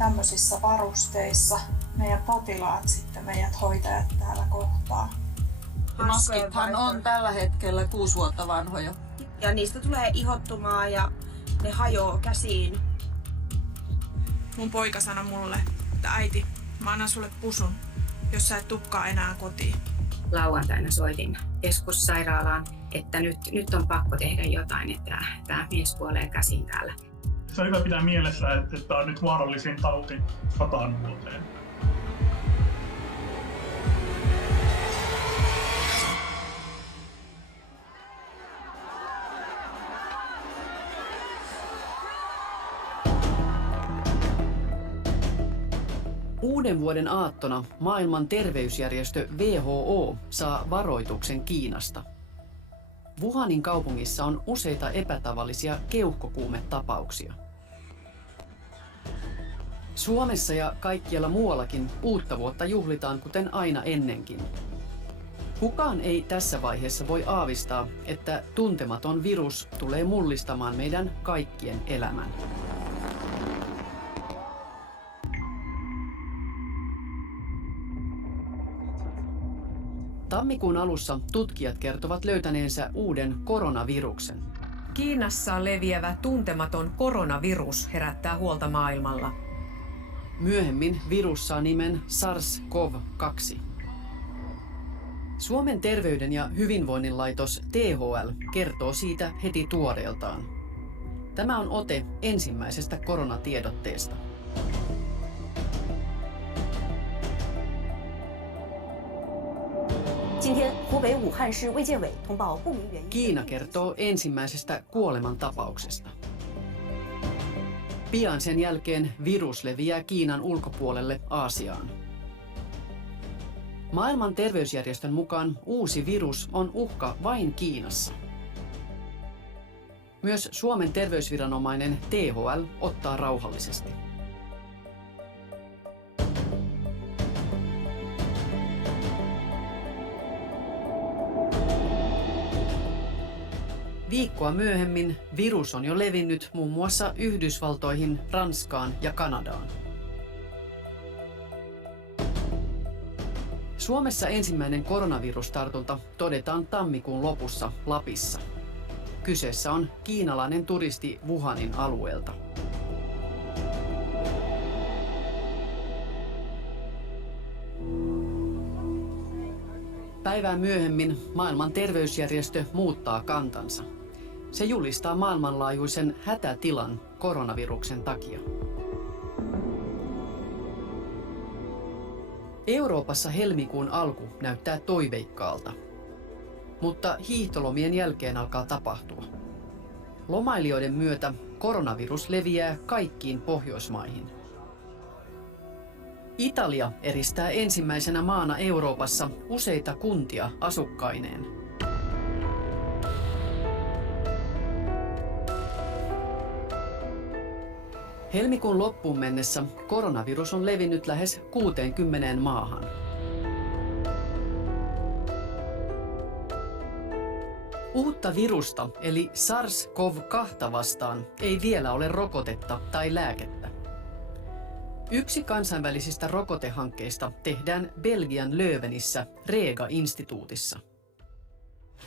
tämmöisissä varusteissa meidän potilaat sitten meidät hoitajat täällä kohtaa. Maskithan on tällä hetkellä 6 vuotta vanhoja. Ja niistä tulee ihottumaa ja ne hajoaa käsiin. Mun poika sanoi mulle, että äiti, mä annan sulle pusun, jos sä et tukkaa enää kotiin. Lauantaina soitin keskussairaalaan, että nyt on pakko tehdä jotain, että tämä mies kuolee käsin täällä. Se on hyvä pitää mielessä, että tämä on nyt vaarallisin tauti 100 vuoteen. Uuden vuoden aattona maailman terveysjärjestö WHO saa varoituksen Kiinasta. Wuhanin kaupungissa on useita epätavallisia keuhkokuumetapauksia. Suomessa ja kaikkialla muuallakin uutta vuotta juhlitaan kuten aina ennenkin. Kukaan ei tässä vaiheessa voi aavistaa, että tuntematon virus tulee mullistamaan meidän kaikkien elämän. Tammikuun alussa tutkijat kertovat löytäneensä uuden koronaviruksen. Kiinassa leviävä tuntematon koronavirus herättää huolta maailmalla. Myöhemmin virus saa nimen SARS-CoV-2. Suomen terveyden ja hyvinvoinnin laitos THL kertoo siitä heti tuoreeltaan. Tämä on ote ensimmäisestä koronatiedotteesta. Kiina kertoo ensimmäisestä kuolemantapauksesta. Pian sen jälkeen virus leviää Kiinan ulkopuolelle Aasiaan. Maailman terveysjärjestön mukaan uusi virus on uhka vain Kiinassa. Myös Suomen terveysviranomainen THL ottaa rauhallisesti. Viikkoa myöhemmin virus on jo levinnyt muun muassa Yhdysvaltoihin, Ranskaan ja Kanadaan. Suomessa ensimmäinen koronavirustartunta todetaan tammikuun lopussa Lapissa. Kyseessä on kiinalainen turisti Wuhanin alueelta. Päivää myöhemmin maailman terveysjärjestö muuttaa kantansa. Se julistaa maailmanlaajuisen hätätilan koronaviruksen takia. Euroopassa helmikuun alku näyttää toiveikkaalta. Mutta hiihtolomien jälkeen alkaa tapahtua. Lomailijoiden myötä koronavirus leviää kaikkiin Pohjoismaihin. Italia eristää ensimmäisenä maana Euroopassa useita kuntia asukkaineen. Helmikuun loppuun mennessä koronavirus on levinnyt lähes 60 maahan. Uutta virusta eli SARS-CoV-2 vastaan ei vielä ole rokotetta tai lääkettä. Yksi kansainvälisistä rokotehankkeista tehdään Belgian Leuvenissä Rega-instituutissa.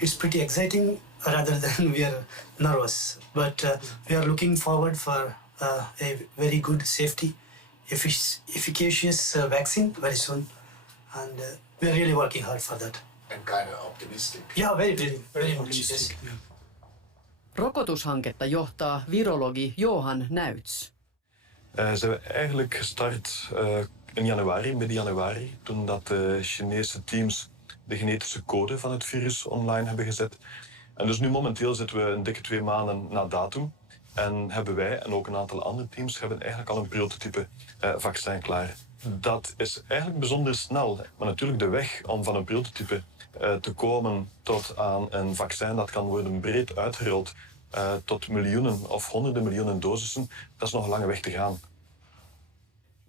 It's pretty exciting rather than we are nervous, but we are looking forward for a very good safety, efficacious vaccine very soon, and we are really working hard for that. And kind of optimistic. Yeah, very optimistic. Yeah. Rokotushanketta johtaa virologi Johan Näyts. Ze hebben eigenlijk gestart in januari, midden januari, toen dat de Chinese teams de genetische code van het virus online hebben gezet. En dus nu momenteel zitten we een dikke 2 maanden na datum en hebben wij en ook een aantal andere teams hebben eigenlijk al een prototype vaccin klaar. Dat is eigenlijk bijzonder snel, maar natuurlijk de weg om van een prototype te komen tot aan een vaccin dat kan worden breed uitgerold tot miljoenen of honderden miljoenen dosissen, dat is nog een lange weg te gaan.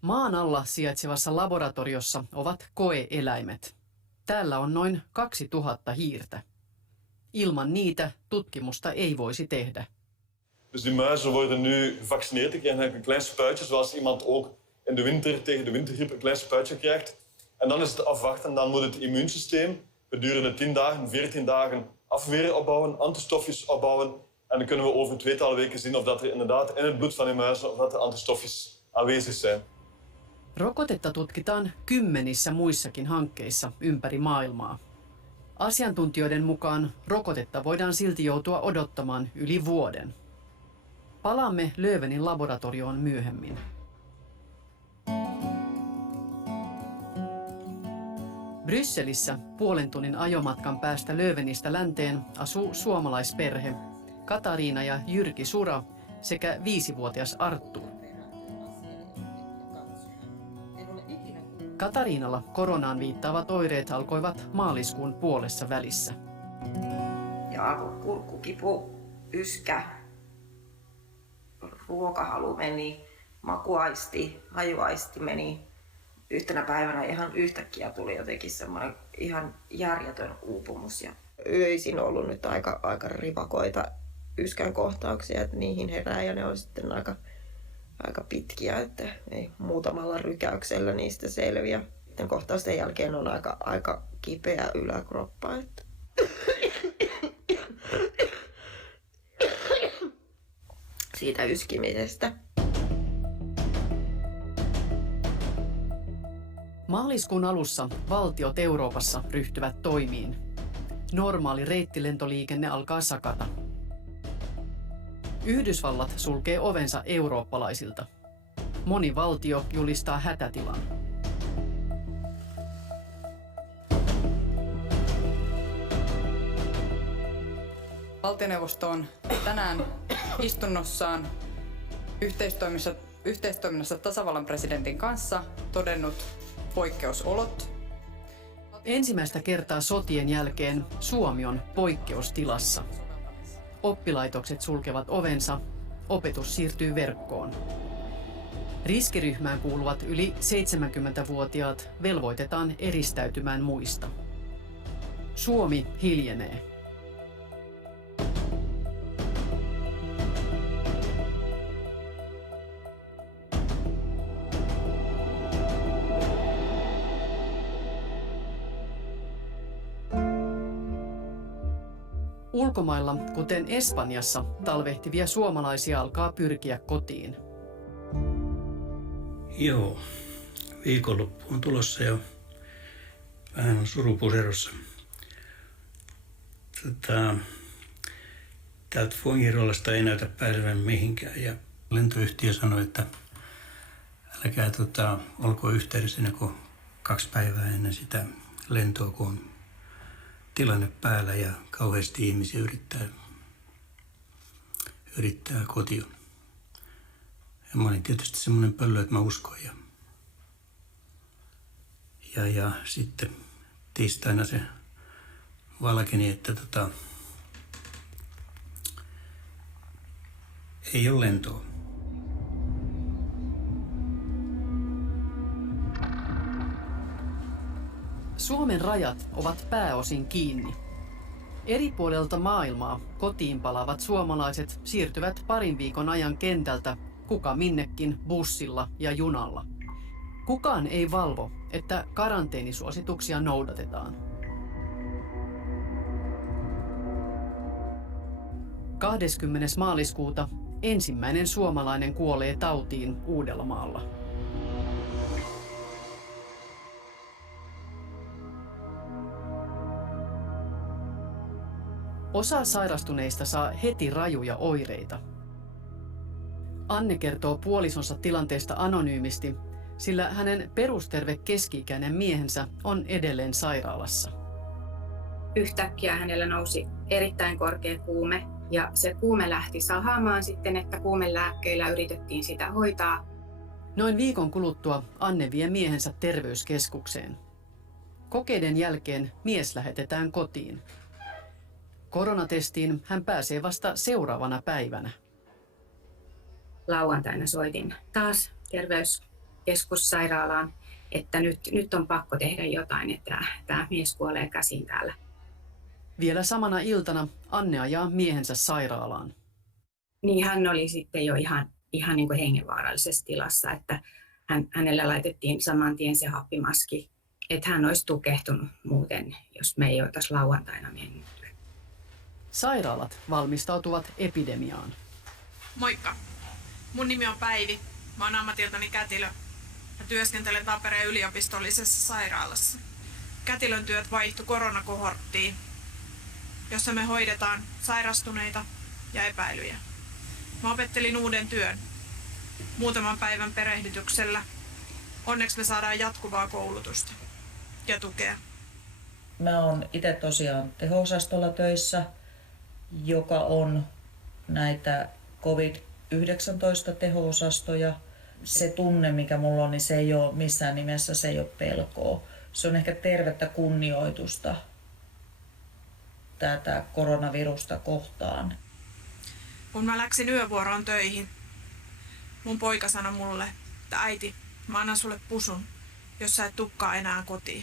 Maan alla sijaitsevassa laboratoriossa ovat koe-eläimet. Täällä on noin 2000 hiirtä. Ilman niitä tutkimusta ei voisi tehdä. Dus die muizen worden nu gevaccineerd. Die krijgen eigenlijk een klein spuitje, zoals iemand ook in de winter tegen de wintergriep een klein spuitje krijgt. En dan is het afwachten, dan moet het immuunsysteem gedurende 10 dagen, 14 dagen afweer opbouwen, antistofjes opbouwen. En dan kunnen we over 2 weken zien of dat er inderdaad in het bloed van die muizen of dat er antistofjes aanwezig zijn. Rokotetta tutkitaan kymmenissä muissakin hankkeissa ympäri maailmaa. Asiantuntijoiden mukaan rokotetta voidaan silti joutua odottamaan yli vuoden. Palaamme Löövenin laboratorioon myöhemmin. Brysselissä puolen tunnin ajomatkan päästä Löövenistä länteen asuu suomalaisperhe Katariina ja Jyrki Sura sekä 5-vuotias Arttur. Katariinalla koronaan viittaavat oireet alkoivat maaliskuun puolessa välissä. Ja alkoi kurkkukipu, yskä, ruokahalu meni, makuaisti, hajuaisti meni. Yhtenä päivänä ihan yhtäkkiä tuli jotenkin semmoinen ihan järjetön uupumus. Ja öisin ollut nyt aika rivakoita yskän kohtauksia, että niihin herää ja ne on sitten aika pitkiä, että ei muutamalla rykäyksellä niistä selviä. Sitten kohtausten jälkeen on aika kipeä yläkroppa. Että. Siitä yskimisestä. Maaliskuun alussa valtiot Euroopassa ryhtyvät toimiin. Normaali reittilentoliikenne alkaa sakata. Yhdysvallat sulkee ovensa eurooppalaisilta. Moni valtio julistaa hätätilan. Valtioneuvosto on tänään istunnossaan yhteistoiminnassa tasavallan presidentin kanssa todennut poikkeusolot. Ensimmäistä kertaa sotien jälkeen Suomi on poikkeustilassa. Oppilaitokset sulkevat ovensa, opetus siirtyy verkkoon. Riskiryhmään kuuluvat yli 70-vuotiaat velvoitetaan eristäytymään muista. Suomi hiljenee. Ulkomailla, kuten Espanjassa, talvehtivia suomalaisia alkaa pyrkiä kotiin. Joo, viikonloppu on tulossa ja vähän on surupuserossa. Täältä Fuengirolasta ei näytä pääsevän mihinkään ja lentoyhtiö sanoi, että älkää olko yhteydessä ennen kuin 2 päivää ennen sitä lentoa, kun on tilanne päällä ja kauheasti ihmisiä yrittää kotiin. Ja mä olin tietysti semmoinen pöllö, että mä uskoin. Ja sitten tiistaina se valkeni, että ei ole lentoa. Suomen rajat ovat pääosin kiinni. Eri puolelta maailmaa kotiin palaavat suomalaiset siirtyvät parin viikon ajan kentältä kuka minnekin bussilla ja junalla. Kukaan ei valvo, että karanteenisuosituksia noudatetaan. 20. maaliskuuta ensimmäinen suomalainen kuolee tautiin Uudellamaalla. Osa sairastuneista saa heti rajuja oireita. Anne kertoo puolisonsa tilanteesta anonyymisti, sillä hänen perusterve keski-ikäinen miehensä on edelleen sairaalassa. Yhtäkkiä hänellä nousi erittäin korkea kuume ja se kuume lähti sahaamaan sitten, että kuumelääkkeillä yritettiin sitä hoitaa. Noin viikon kuluttua Anne vie miehensä terveyskeskukseen. Kokeiden jälkeen mies lähetetään kotiin. Koronatestiin hän pääsee vasta seuraavana päivänä. Lauantaina soitin taas terveyskeskussairaalaan, että nyt on pakko tehdä jotain, että tämä mies kuolee käsin täällä. Vielä samana iltana Anne ajaa miehensä sairaalaan. Niin hän oli sitten jo ihan niin kuin hengenvaarallisessa tilassa, että Hänellä laitettiin saman tien se happimaski, että hän olisi tukehtunut muuten, jos me ei oltaisi lauantaina mennyt. Sairaalat valmistautuvat epidemiaan. Moikka! Mun nimi on Päivi. Mä oon ammatiltani kätilö. Mä työskentelen Tampereen yliopistollisessa sairaalassa. Kätilön työt vaihtui koronakohorttiin, jossa me hoidetaan sairastuneita ja epäilyjä. Mä opettelin uuden työn muutaman päivän perehdytyksellä. Onneksi me saadaan jatkuvaa koulutusta ja tukea. Mä oon itse tosiaan teho-osastolla töissä, joka on näitä COVID-19 teho-osastoja. Se tunne, mikä mulla on, niin se ei ole missään nimessä, se ei ole pelkoa. Se on ehkä tervettä kunnioitusta tätä koronavirusta kohtaan. Kun mä läksin yövuoroon töihin, mun poika sanoi mulle, että äiti, mä annan sulle pusun, jos sä et tukkaa enää kotiin.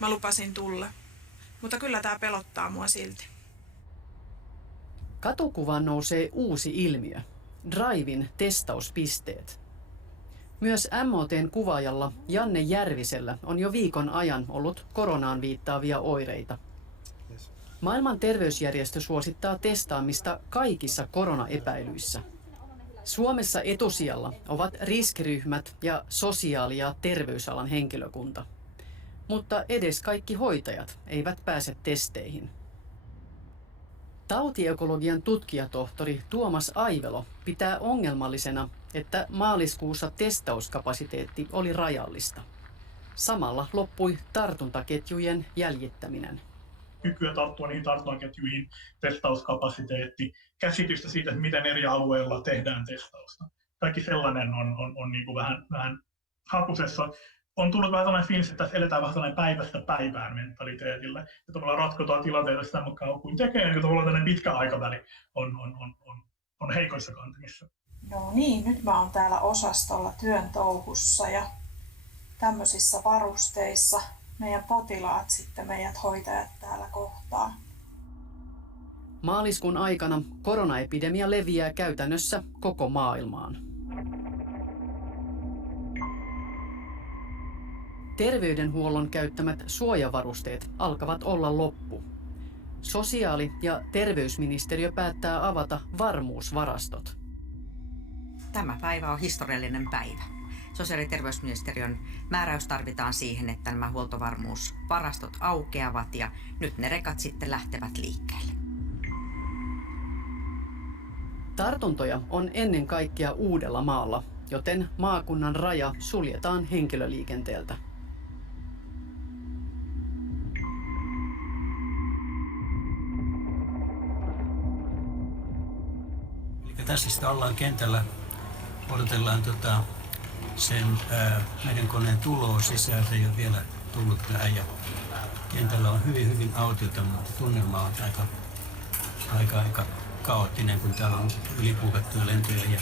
Mä lupasin tulla, mutta kyllä tää pelottaa mua silti. Katukuvaan nousee uusi ilmiö, Driven testauspisteet. Myös MOT:n kuvaajalla Janne Järvisellä on jo viikon ajan ollut koronaan viittaavia oireita. Maailman terveysjärjestö suosittaa testaamista kaikissa koronaepäilyissä. Suomessa etusijalla ovat riskiryhmät ja sosiaali- ja terveysalan henkilökunta. Mutta edes kaikki hoitajat eivät pääse testeihin. Tautiekologian tutkijatohtori Tuomas Aivelo pitää ongelmallisena, että maaliskuussa testauskapasiteetti oli rajallista. Samalla loppui tartuntaketjujen jäljittäminen. Kykyä tarttua niihin tartuntaketjuihin, testauskapasiteetti, käsitystä siitä, että miten eri alueilla tehdään testausta. Kaikki sellainen on niin kuin vähän hakusessa. On tullut vähän sellainen fiilis, että tässä eletään vähän sellainen päivästä päivään mentaliteetillä. Ja tavallaan ratkotaan tilanteita sitä mukaan kuin tekee, niin tavallaan tällainen pitkä aikaväli on heikoissa kantimissa. Joo niin, nyt mä oon täällä osastolla työn touhussa ja tämmöisissä varusteissa meidän potilaat sitten meidät hoitajat täällä kohtaa. Maaliskuun aikana koronaepidemia leviää käytännössä koko maailmaan. Terveydenhuollon käyttämät suojavarusteet alkavat olla loppu. Sosiaali- ja terveysministeriö päättää avata varmuusvarastot. Tämä päivä on historiallinen päivä. Sosiaali- ja terveysministeriön määräys tarvitaan siihen, että nämä huoltovarmuusvarastot aukeavat ja nyt ne rekat sitten lähtevät liikkeelle. Tartuntoja on ennen kaikkea Uudellamaalla, joten maakunnan raja suljetaan henkilöliikenteeltä. Eli tässä sitä ollaan kentällä, odotellaan sen meidän koneen tuloa sisään, se ei ole vielä tullut tähän ja kentällä on hyvin autiota, mutta tunnelma on aika kaoottinen, kun täällä on ylipuukattuja lentoja ja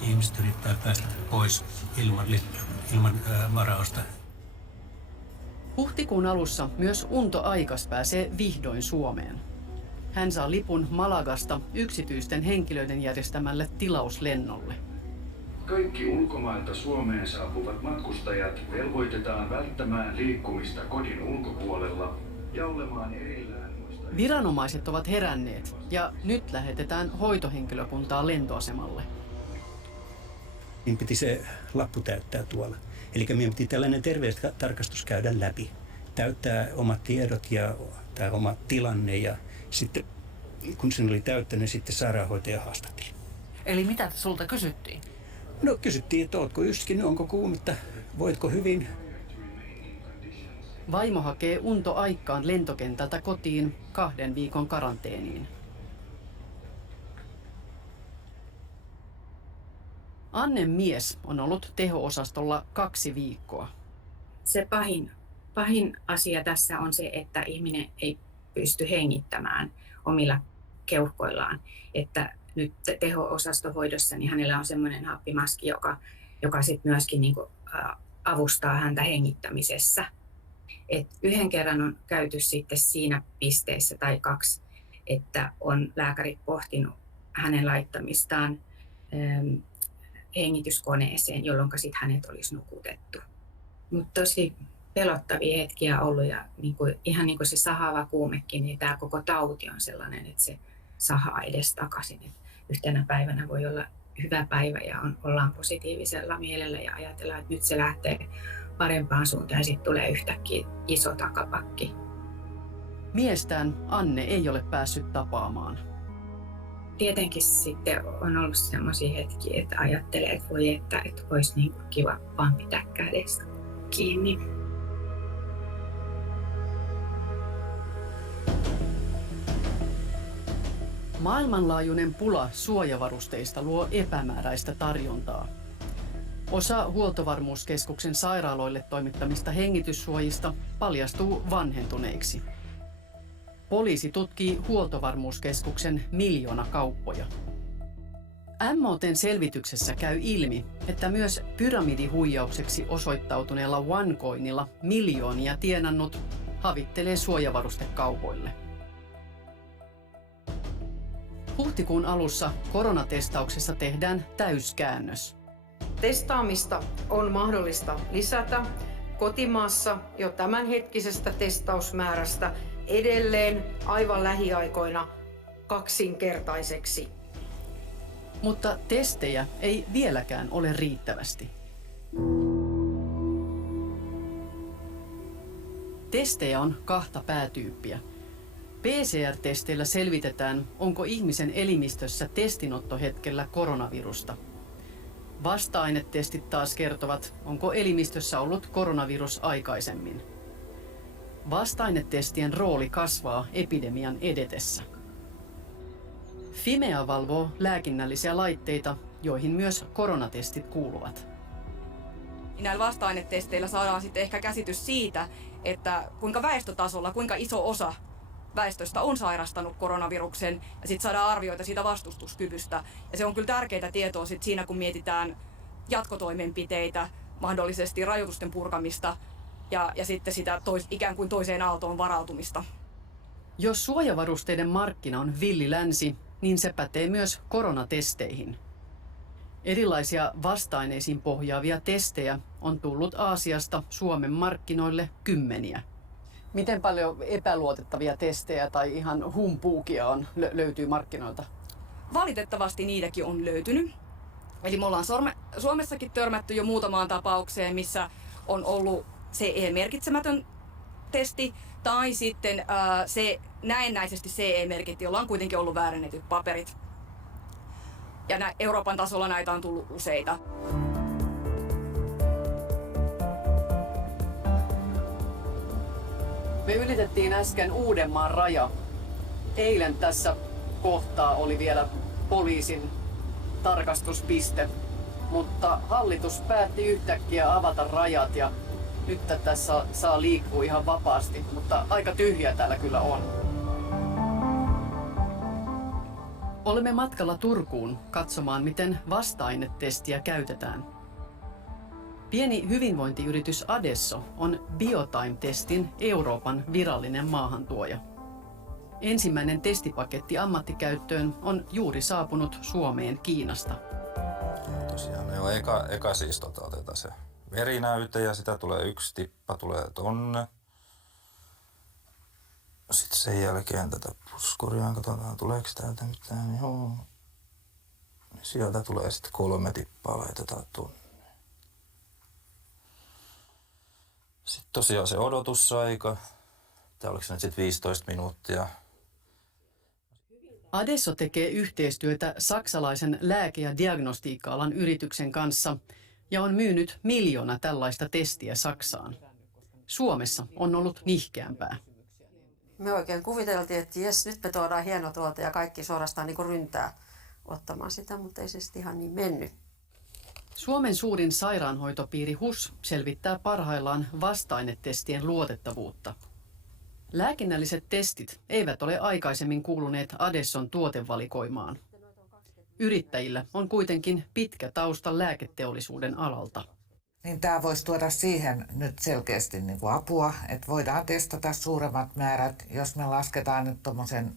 ihmiset yrittää päästä pois ilman varausta. Huhtikuun alussa myös Unto Aikas pääsee vihdoin Suomeen. Hän saa lipun Malagasta yksityisten henkilöiden järjestämälle tilauslennolle. Kaikki ulkomailta Suomeen saapuvat matkustajat velvoitetaan välttämään liikkumista kodin ulkopuolella ja olemaan erillään muista. Viranomaiset ovat heränneet ja nyt lähetetään hoitohenkilökuntaa lentoasemalle. Niin piti se lappu täyttää tuolla. Eli meidän piti tällainen terveystarkastus käydä läpi. Täyttää omat tiedot ja tämä oma tilanne ja sitten kun sen oli täyttänyt, sitten sairaanhoitaja haastatteli. Eli mitä sulta kysyttiin? No kysyttiin, että ootko yskinyt, onko kuumetta, voitko hyvin. Vaimo hakee Unto Aikkaan lentokentältä kotiin 2 viikon karanteeniin. Annen mies on ollut teho-osastolla 2 viikkoa. Se pahin asia tässä on se, että ihminen ei pysty hengittämään omilla keuhkoillaan. Että nyt teho-osastohoidossa niin hänellä on semmoinen happimaski, joka sitten myöskin niin kuin, avustaa häntä hengittämisessä. Et 1 kerran on käyty sitten siinä pisteessä tai 2, että on lääkärit pohtinut hänen laittamistaan hengityskoneeseen, jolloin sitten hänet olisi nukutettu. Mutta tosi pelottavia hetkiä ollut ja ihan niin kuin se sahaava kuumekin, niin tämä koko tauti on sellainen, että se sahaa edestakaisin. Et yhtenä päivänä voi olla hyvä päivä ja ollaan positiivisella mielellä ja ajatellaan, että nyt se lähtee parempaan suuntaan ja sitten tulee yhtäkkiä iso takapakki. Miestään Anne ei ole päässyt tapaamaan. Tietenkin sitten on ollut sellaisia hetkiä, että ajattelee, että voi että olisi niin kiva vaan pitää kädestä kiinni. Maailmanlaajuinen pula suojavarusteista luo epämääräistä tarjontaa. Osa Huoltovarmuuskeskuksen sairaaloille toimittamista hengityssuojista paljastuu vanhentuneiksi. Poliisi tutkii Huoltovarmuuskeskuksen miljoonakauppoja. MOT:n selvityksessä käy ilmi, että myös pyramidihuijaukseksi osoittautuneella OneCoinilla miljoonia tienannut havittelee suojavarustekaupoille. Huhtikuun alussa koronatestauksessa tehdään täyskäännös. Testaamista on mahdollista lisätä kotimaassa jo tämänhetkisestä testausmäärästä edelleen aivan lähiaikoina 2-kertaiseksi. Mutta testejä ei vieläkään ole riittävästi. Testejä on 2 päätyyppiä. PCR-testeillä selvitetään, onko ihmisen elimistössä testinottohetkellä koronavirusta. Vasta-ainetestit taas kertovat, onko elimistössä ollut koronavirus aikaisemmin. Vasta-ainetestien rooli kasvaa epidemian edetessä. Fimea valvoo lääkinnällisiä laitteita, joihin myös koronatestit kuuluvat. Näillä vasta-ainetesteillä saadaan sitten ehkä käsitys siitä, että kuinka väestötasolla, kuinka iso osa väestöstä on sairastanut koronaviruksen ja sitten saadaan arvioita siitä vastustuskyvystä. Ja se on kyllä tärkeää tietoa sit siinä, kun mietitään jatkotoimenpiteitä, mahdollisesti rajoitusten purkamista ja sitten sitä ikään kuin toiseen aaltoon varautumista. Jos suojavarusteiden markkina on villi länsi, niin se pätee myös koronatesteihin. Erilaisia vasta-aineisiin pohjaavia testejä on tullut Aasiasta Suomen markkinoille kymmeniä. Miten paljon epäluotettavia testejä tai ihan humpuukia löytyy markkinoilta? Valitettavasti niitäkin on löytynyt. Eli me ollaan Suomessakin törmätty jo muutamaan tapaukseen, missä on ollut CE-merkitsemätön testi tai sitten se näennäisesti CE-merkit, jolla on kuitenkin ollut väärennetyt paperit. Ja Euroopan tasolla näitä on tullut useita. Me ylitettiin äsken Uudenmaan raja. Eilen tässä kohtaa oli vielä poliisin tarkastuspiste, mutta hallitus päätti yhtäkkiä avata rajat ja nyt tässä saa liikkua ihan vapaasti, mutta aika tyhjä täällä kyllä on. Olemme matkalla Turkuun katsomaan, miten vasta-ainetestiä käytetään. Pieni hyvinvointiyritys Adesso on Biotime-testin Euroopan virallinen maahantuoja. Ensimmäinen testipaketti ammattikäyttöön on juuri saapunut Suomeen Kiinasta. Tosiaan me on eka siis otetaan se verinäyte ja sitä tulee 1 tippa tulee tonne. Sitten sen jälkeen tätä puskuria, katsotaan tuleeko täältä mitään. Joo. Sieltä tulee sitten 3 tippaa, laitetaan tonne. Sitten tosiaan se odotusaika. Tää oliko se nyt sitten 15 minuuttia. Adesso tekee yhteistyötä saksalaisen lääke- ja diagnostiikka-alan yrityksen kanssa ja on myynyt 1 miljoona tällaista testiä Saksaan. Suomessa on ollut nihkeämpää. Me oikein kuviteltiin, että jes, nyt me tuodaan hieno tuote ja kaikki suorastaan niin kuin ryntää ottamaan sitä, mutta ei se sitten ihan niin mennyt. Suomen suurin sairaanhoitopiiri HUS selvittää parhaillaan vasta-ainetestien luotettavuutta. Lääkinnälliset testit eivät ole aikaisemmin kuuluneet Adesson tuotevalikoimaan. Yrittäjillä on kuitenkin pitkä tausta lääketeollisuuden alalta. Niin tämä voisi tuoda siihen nyt selkeästi niin kuin apua, että voidaan testata suuremmat määrät. Jos me lasketaan nyt tuommoisen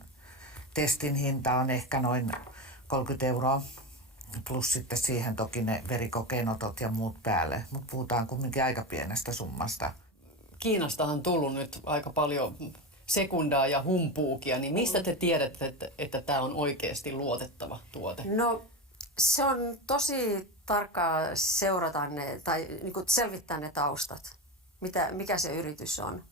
testin hinta on ehkä noin 30 €, plus sitten siihen toki ne verikokeenotot ja muut päälle, mutta puhutaan kumminkin aika pienestä summasta. Kiinastahan on tullut nyt aika paljon sekundaa ja humpuukia, niin mistä te tiedätte, että tämä on oikeasti luotettava tuote? No se on tosi tarkkaa seurata ne tai niin kuin selvittää ne taustat, mikä se yritys on.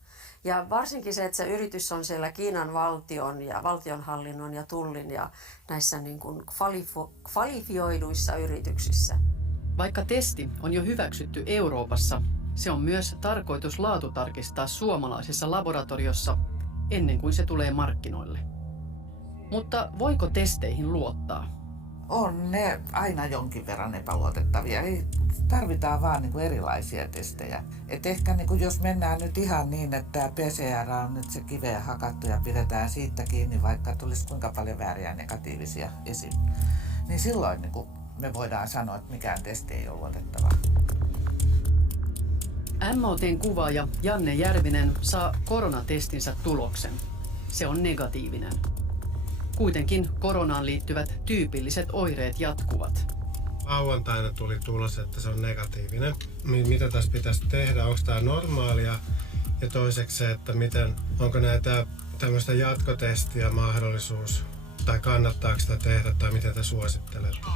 Ja varsinkin se, että se yritys on siellä Kiinan valtion ja valtionhallinnon ja tullin ja näissä niin kuin kvalifioiduissa yrityksissä. Vaikka testi on jo hyväksytty Euroopassa, se on myös tarkoitus laatutarkistaa suomalaisessa laboratoriossa ennen kuin se tulee markkinoille. Mutta voiko testeihin luottaa? On ne aina jonkin verran epäluotettavia. Tarvitaan vaan niin kuin erilaisia testejä. Et ehkä niin kuin jos mennään nyt ihan niin, että tämä PCR on nyt se kiveen hakattu ja pidetään siitä kiinni, vaikka tulisi kuinka paljon vääriä negatiivisia esiin, niin silloin niin kuin me voidaan sanoa, että mikään testi ei ole luotettava. MOT:n kuvaaja Janne Järvinen saa koronatestinsä tuloksen. Se on negatiivinen. Kuitenkin koronaan liittyvät tyypilliset oireet jatkuvat. Lauantaina tuli tulos, että se on negatiivinen. Mitä tässä pitäisi tehdä? Onko tämä normaalia? Ja toiseksi se, että onko näitä tämmöistä jatkotestiä mahdollisuus, tai kannattaako sitä tehdä, tai miten te suosittelette?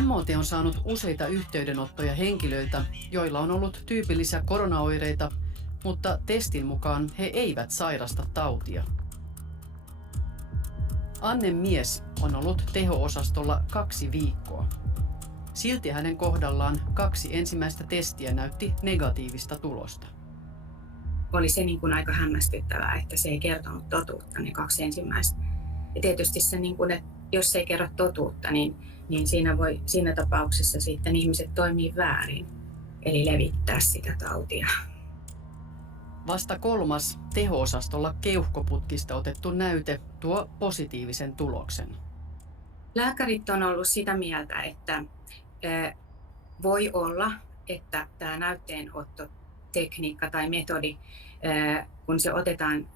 MOT on saanut useita yhteydenottoja henkilöiltä, joilla on ollut tyypillisiä koronaoireita, mutta testin mukaan he eivät sairasta tautia. Annen mies on ollut teho-osastolla 2 viikkoa. Silti hänen kohdallaan 2 ensimmäistä testiä näytti negatiivista tulosta. Oli se niin kuin aika hämmästyttävää, että se ei kertonut totuutta, ne 2 ensimmäistä. Ja tietysti se, niin kuin, että jos se ei kerro totuutta, niin siinä tapauksessa sitten ihmiset toimii väärin, eli levittää sitä tautia. Vasta 3. teho-osastolla keuhkoputkista otettu näyte tuo positiivisen tuloksen. Lääkärit on ollut sitä mieltä, että voi olla, että tämä näytteenottotekniikka tai metodi, kun se otetaan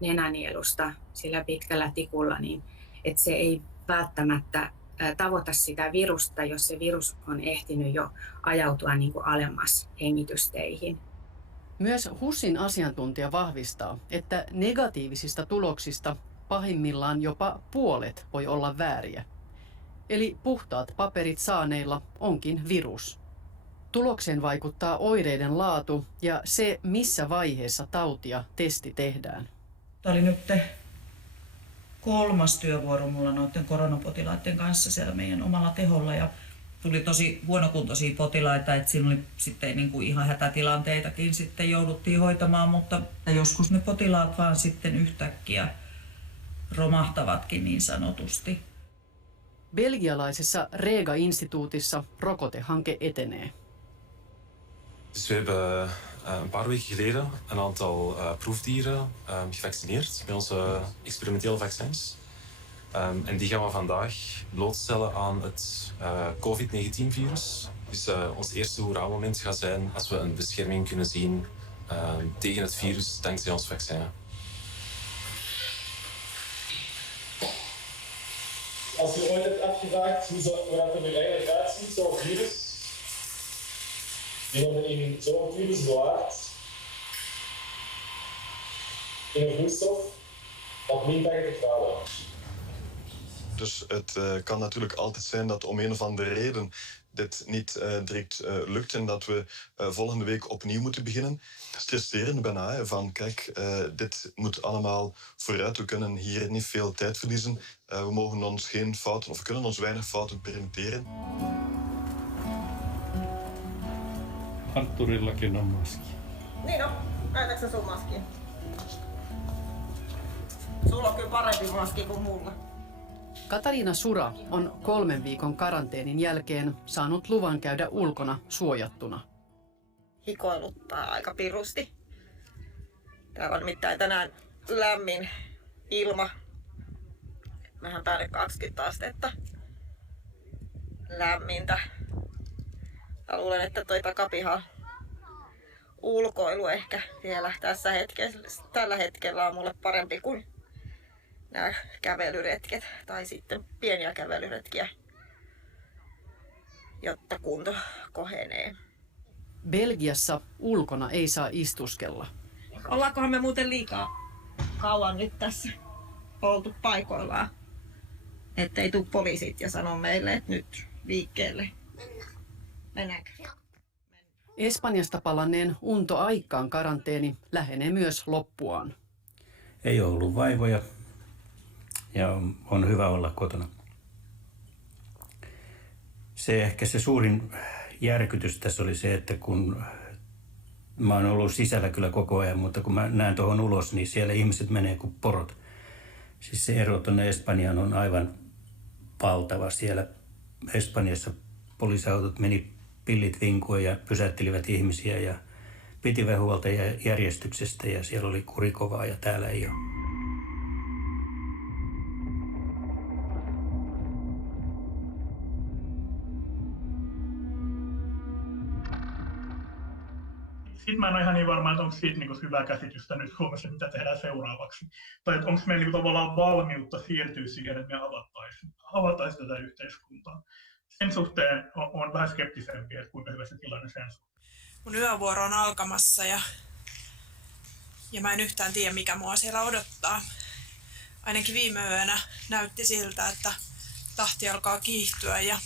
nenänielusta sillä pitkällä tikulla, niin että se ei välttämättä tavoita sitä virusta, jos se virus on ehtinyt jo ajautua niin kuin alemmas hengitysteihin. Myös HUSin asiantuntija vahvistaa, että negatiivisista tuloksista pahimmillaan jopa puolet voi olla vääriä. Eli puhtaat paperit saaneilla onkin virus. Tulokseen vaikuttaa oireiden laatu ja se, missä vaiheessa tautia testi tehdään. Tämä oli nyt 3. työvuoro mulla noiden koronapotilaiden kanssa siellä meidän omalla teholla. Ja tuli tosi huonokuntoisia potilaita, että siinä oli sitten niin kuin ihan hätätilanteitakin sitten jouduttiin hoitamaan, mutta joskus ne potilaat vaan sitten yhtäkkiä romahtavatkin niin sanotusti. Belgialaisessa Rega-instituutissa rokotehanke etenee. Dus we hebben een paar weken geleden een aantal proefdieren gevaccineerd met onze experimentele vaccins. En die gaan we vandaag blootstellen aan het COVID-19-virus. Dus ons eerste hoera-moment gaat zijn als we een bescherming kunnen zien tegen het virus dankzij ons vaccin. Als je ooit hebt afgevraagd hoe dat er nu eigenlijk uitziet, zo'n virus, die worden in zo'n virus bewaard in een vloeistof op min 80 graden. Dus het kan natuurlijk altijd zijn dat om een of andere reden dit niet direct lukt en dat we volgende week opnieuw moeten beginnen. Stresseren bijna, hè, van kijk, dit moet allemaal vooruit. We kunnen hier niet veel tijd verliezen. We mogen ons geen fouten, of we kunnen ons weinig fouten permitteren. Arturillakin on maski. Niin on. Näytätkö sä sun maskia? Sulla on kyllä parempi maski kuin mulla. Katariina Sura on 3 viikon karanteenin jälkeen saanut luvan käydä ulkona suojattuna. Hikoiluttaa aika pirusti. Täällä on nimittäin tänään lämmin ilma. Vähän päälle 20 astetta lämmintä. Mä luulen, että toi takapiha ulkoilu ehkä vielä tällä hetkellä on mulle parempi kuin nämä kävelyretket tai sitten pieniä kävelyretkiä jotta kunto kohenee. Belgiassa ulkona ei saa istuskella. Ollaankohan me muuten liikaa kauan nyt tässä oltu paikoillaan, ettei tule poliisit ja sano meille, että nyt liikkeelle. Mennäänkö? Espanjasta palanneen Unto Aikkaan karanteeni lähenee myös loppuaan. Ei ole ollut vaivoja ja on hyvä olla kotona. Se suurin järkytys tässä oli se, että kun mä oon ollut sisällä kyllä koko ajan, mutta kun mä näen tuohon ulos, niin siellä ihmiset menee kuin porot. Siis se ero tuonne Espanjaan on aivan valtava. Siellä Espanjassa poliisiautot meni pillit vinkuun ja pysäyttelivät ihmisiä ja pitivät huolta järjestyksestä ja siellä oli kurikovaa ja täällä ei ole. Sitten mä en ole ihan niin varma, että onko siitä niin hyvää käsitystä nyt Suomessa, mitä tehdään seuraavaksi. Tai että onko meillä niin tavallaan valmiutta siirtyä siihen, että me avattaisiin tätä yhteiskuntaa. Sen suhteen on vähän skeptisempi, että kuinka hyvä se tilanne sen suhteen. Mun yövuoro on alkamassa ja mä en yhtään tiedä, mikä mua siellä odottaa. Ainakin viime yönä näytti siltä, että tahti alkaa kiihtyä ja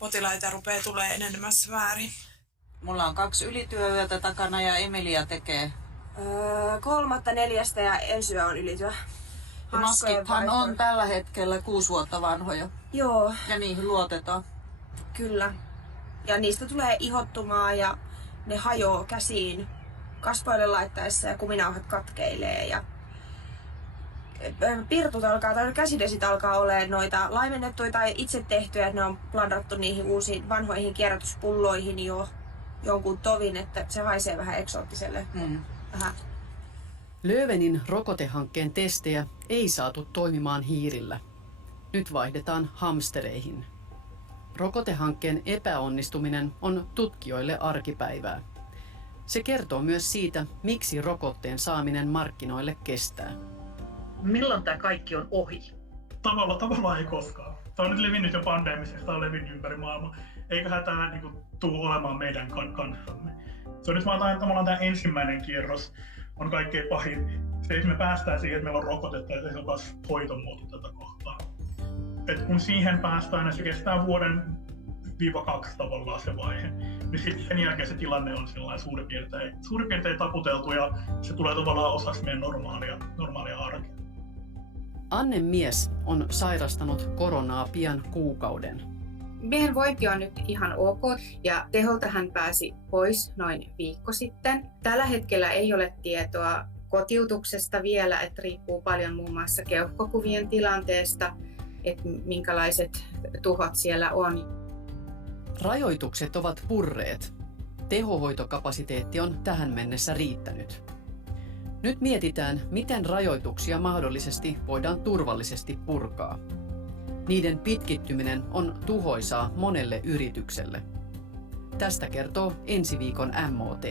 potilaita rupeaa tulee enenemässä väärin. Mulla on 2 ylityöyötä takana ja Emilia tekee 3., 4. ja ensi yö on ylityö. Ja maskithan on tällä hetkellä 6 vuotta vanhoja. Joo. Ja niihin luotetaan. Kyllä. Ja niistä tulee ihottumaa ja ne hajoaa käsiin kasvoille laittaessa ja kuminauhat katkeilee. Ja pirtut alkaa, tai käsidesit alkaa olemaan noita laimennettuja tai itse tehtyjä, että ne on blandattu niihin uusiin vanhoihin kierrätyspulloihin jo jonkun tovin, että se haisee vähän eksoottiselle. Vähän. Löövenin rokotehankkeen testejä ei saatu toimimaan hiirillä. Nyt vaihdetaan hamstereihin. Rokotehankkeen epäonnistuminen on tutkijoille arkipäivää. Se kertoo myös siitä, miksi rokotteen saaminen markkinoille kestää. Milloin tämä kaikki on ohi? Tavallaan ei koskaan. Tämä on nyt levinnyt jo pandemisesta, tämä on levinnyt ympäri maailmaa. Eiköhän tämä tule olemaan meidän kanssamme. Se on nyt vaan tavallaan tämä ensimmäinen kierros on kaikkein pahin. Se, että me päästään siihen, että meillä on rokotetta ja tehokas hoitomuoto tätä kohtaa. Et kun siihen päästään ja se kestää 1-2 tavallaan se vaihe, niin sitten sen jälkeen se tilanne on suurin piirtein taputeltu ja se tulee tavallaan osaksi meidän normaalia arkea. Annen mies on sairastanut koronaa pian kuukauden. Miehen vointi on nyt ihan ok ja teholta hän pääsi pois noin viikko sitten. Tällä hetkellä ei ole tietoa kotiutuksesta vielä, että riippuu paljon muun muassa keuhkokuvien tilanteesta, että minkälaiset tuhot siellä on. Rajoitukset ovat purreet. Tehohoitokapasiteetti on tähän mennessä riittänyt. Nyt mietitään, miten rajoituksia mahdollisesti voidaan turvallisesti purkaa. Niiden pitkittyminen on tuhoisaa monelle yritykselle. Tästä kertoo ensi viikon MOT.